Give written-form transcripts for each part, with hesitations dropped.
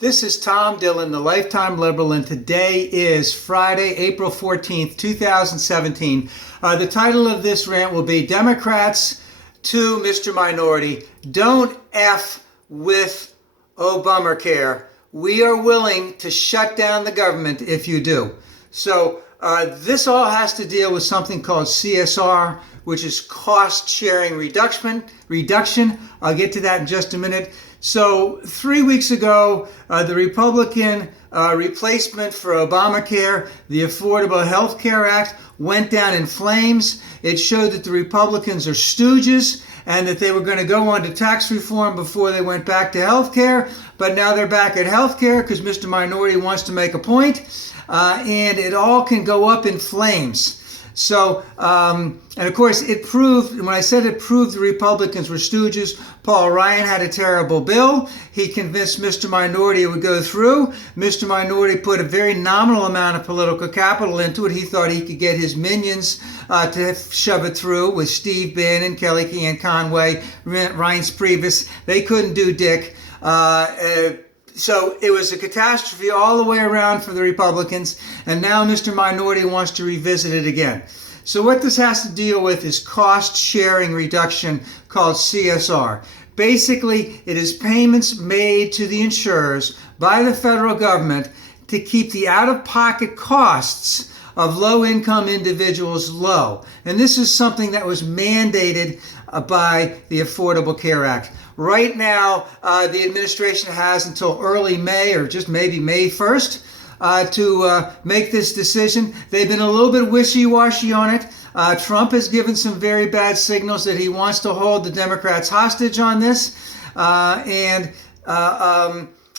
This is Tom Dillon, the Lifetime Liberal, and today is Friday, April 14th, 2017. The title of this rant will be Democrats to Mr. Minority, don't F with ObamaCare. We are willing to shut down the government if you do. So this all has to deal with something called CSR, which is cost sharing reduction. I'll get to that in just a minute. So 3 weeks ago, the Republican replacement for Obamacare, the Affordable Health Care Act, went down in flames. It showed that the Republicans are stooges and that they were going to go on to tax reform before they went back to health care. But now they're back at health care because Mr. Minority wants to make a point, and it all can go up in flames. So, and of course, it proved, when I said it proved the Republicans were stooges, Paul Ryan had a terrible bill. He convinced Mr. Minority it would go through. Mr. Minority put a very nominal amount of political capital into it. He thought he could get his minions to shove it through with Steve Bannon, Kelly Kellyanne Conway, Reince Priebus. They couldn't do dick. So it was a catastrophe all the way around for the Republicans, and now Mr. Minority wants to revisit it again. So what this has to deal with is cost sharing reduction called CSR. Basically, it is payments made to the insurers by the federal government to keep the out-of-pocket costs of low-income individuals low. And this is something that was mandated by the Affordable Care Act. Right now, the administration has until early May, or just maybe May 1st, to make this decision. They've been a little bit wishy-washy on it. Trump has given some very bad signals that he wants to hold the Democrats hostage on this, and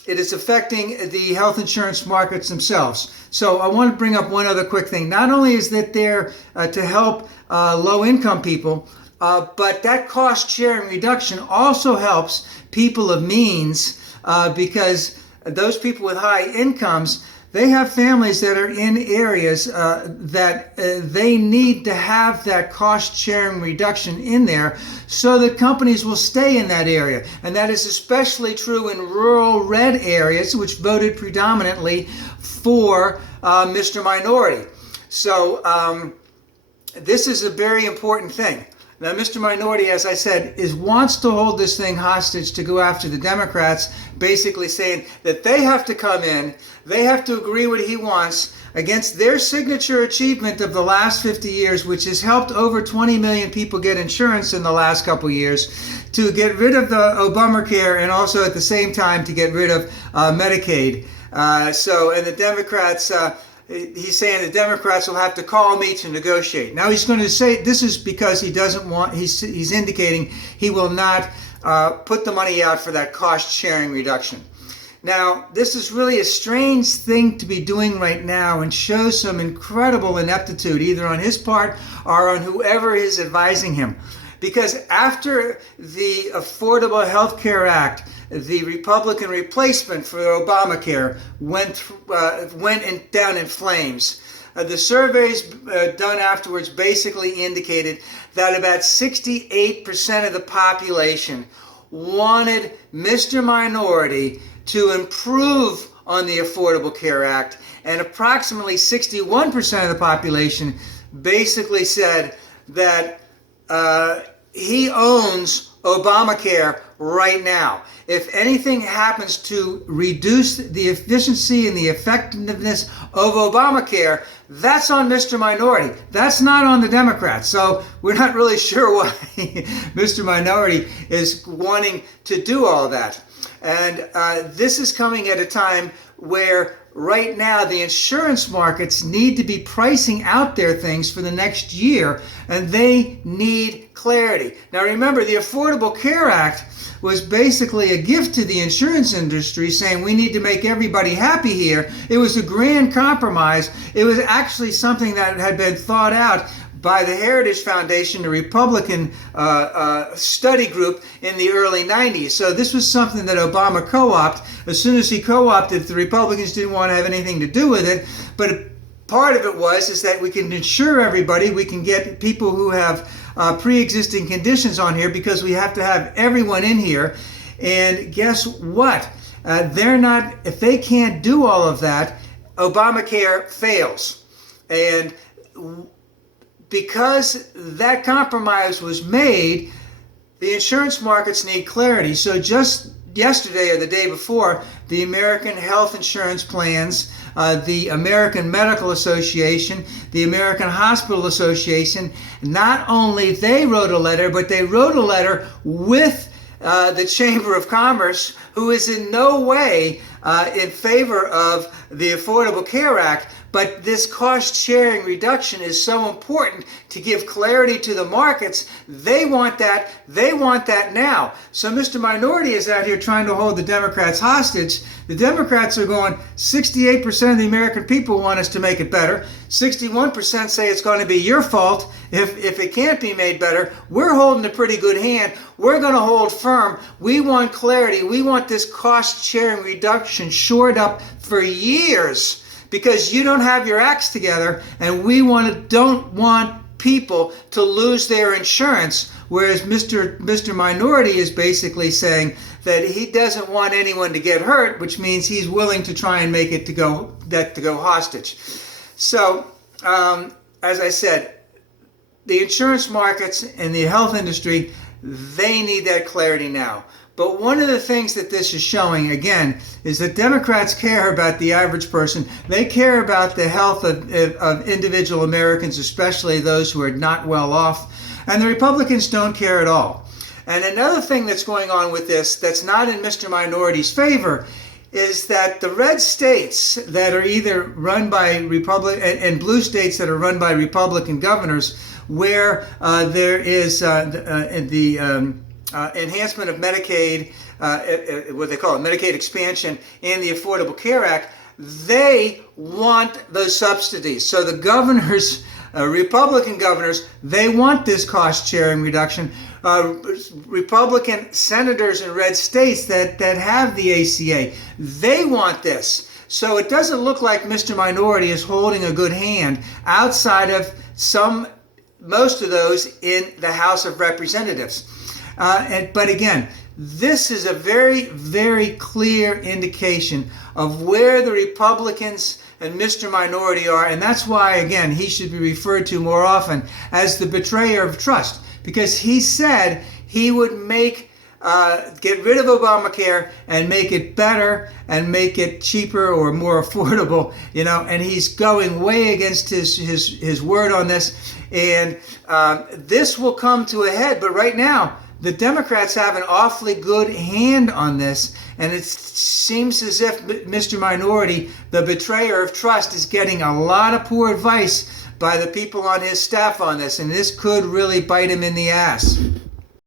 it is affecting the health insurance markets themselves. So I want to bring up one other quick thing. Not only is that there to help low-income people, but that cost sharing reduction also helps people of means, because those people with high incomes, they have families that are in areas that they need to have that cost sharing reduction in there so that companies will stay in that area. And that is especially true in rural red areas, which voted predominantly for Mr. Minority. So this is a very important thing. Now, Mr. Minority, as I said, wants to hold this thing hostage to go after the Democrats, basically saying that they have to come in, they have to agree what he wants against their signature achievement of the last 50 years, which has helped over 20 million people get insurance in the last couple of years, to get rid of the Obamacare and also at the same time to get rid of Medicaid. And the Democrats... he's saying the Democrats will have to call me to negotiate. Now he's going to say this is because he doesn't want, he's indicating he will not put the money out for that cost sharing reduction. Now, this is really a strange thing to be doing right now and shows some incredible ineptitude either on his part or on whoever is advising him. Because after the Affordable Health Care Act, the Republican replacement for Obamacare went down in flames. The surveys done afterwards basically indicated that about 68% of the population wanted Mr. Minority to improve on the Affordable Care Act, and approximately 61% of the population basically said that he owns Obamacare right now. If anything happens to reduce the efficiency and the effectiveness of Obamacare, that's on Mr. Minority. That's not on the Democrats. So we're not really sure why Mr. Minority is wanting to do all that. And this is coming at a time where right now the insurance markets need to be pricing out their things for the next year, and they need clarity. Now remember, the Affordable Care Act was basically a gift to the insurance industry, saying we need to make everybody happy here. It was a grand compromise. It was actually something that had been thought out by the Heritage Foundation, a Republican study group in the early 90s. So this was something that Obama co-opted. As soon as he co-opted, the Republicans didn't want to have anything to do with it. But part of it is that we can insure everybody. We can get people who have pre-existing conditions on here because we have to have everyone in here. And guess what? if they can't do all of that, Obamacare fails. And because that compromise was made, the insurance markets need clarity. So just yesterday or the day before, the American Health Insurance Plans, the American Medical Association, the American Hospital Association, not only they wrote a letter, but they wrote a letter with the Chamber of Commerce, who is in no way in favor of the Affordable Care Act. But this cost sharing reduction is so important to give clarity to the markets. They want that. They want that now. So Mr. Minority is out here trying to hold the Democrats hostage. The Democrats are going, 68% of the American people want us to make it better. 61% say it's going to be your fault if it can't be made better. We're holding a pretty good hand. We're going to hold firm. We want clarity. We want this cost sharing reduction shored up for years, because you don't have your acts together, and we don't want people to lose their insurance. Whereas Mr. Minority is basically saying that he doesn't want anyone to get hurt, which means he's willing to try and make it to go hostage. So, as I said, the insurance markets and the health industry, they need that clarity now. But one of the things that this is showing, again, is that Democrats care about the average person. They care about the health of individual Americans, especially those who are not well off. And the Republicans don't care at all. And another thing that's going on with this that's not in Mr. Minority's favor is that the red states that are either run by Republican and blue states that are run by Republican governors, where there is enhancement of Medicaid, what they call it, Medicaid expansion, and the Affordable Care Act, they want those subsidies. So the governors, Republican governors, they want this cost-sharing reduction. Republican senators in red states that have the ACA, they want this. So it doesn't look like Mr. Minority is holding a good hand outside of most of those in the House of Representatives. But again, this is a very, very clear indication of where the Republicans and Mr. Minority are, and that's why, again, he should be referred to more often as the betrayer of trust, because he said he would get rid of Obamacare and make it better and make it cheaper or more affordable, and he's going way against his word on this, and this will come to a head. But right now, the Democrats have an awfully good hand on this, and it seems as if Mr. Minority, the betrayer of trust, is getting a lot of poor advice by the people on his staff on this, and this could really bite him in the ass.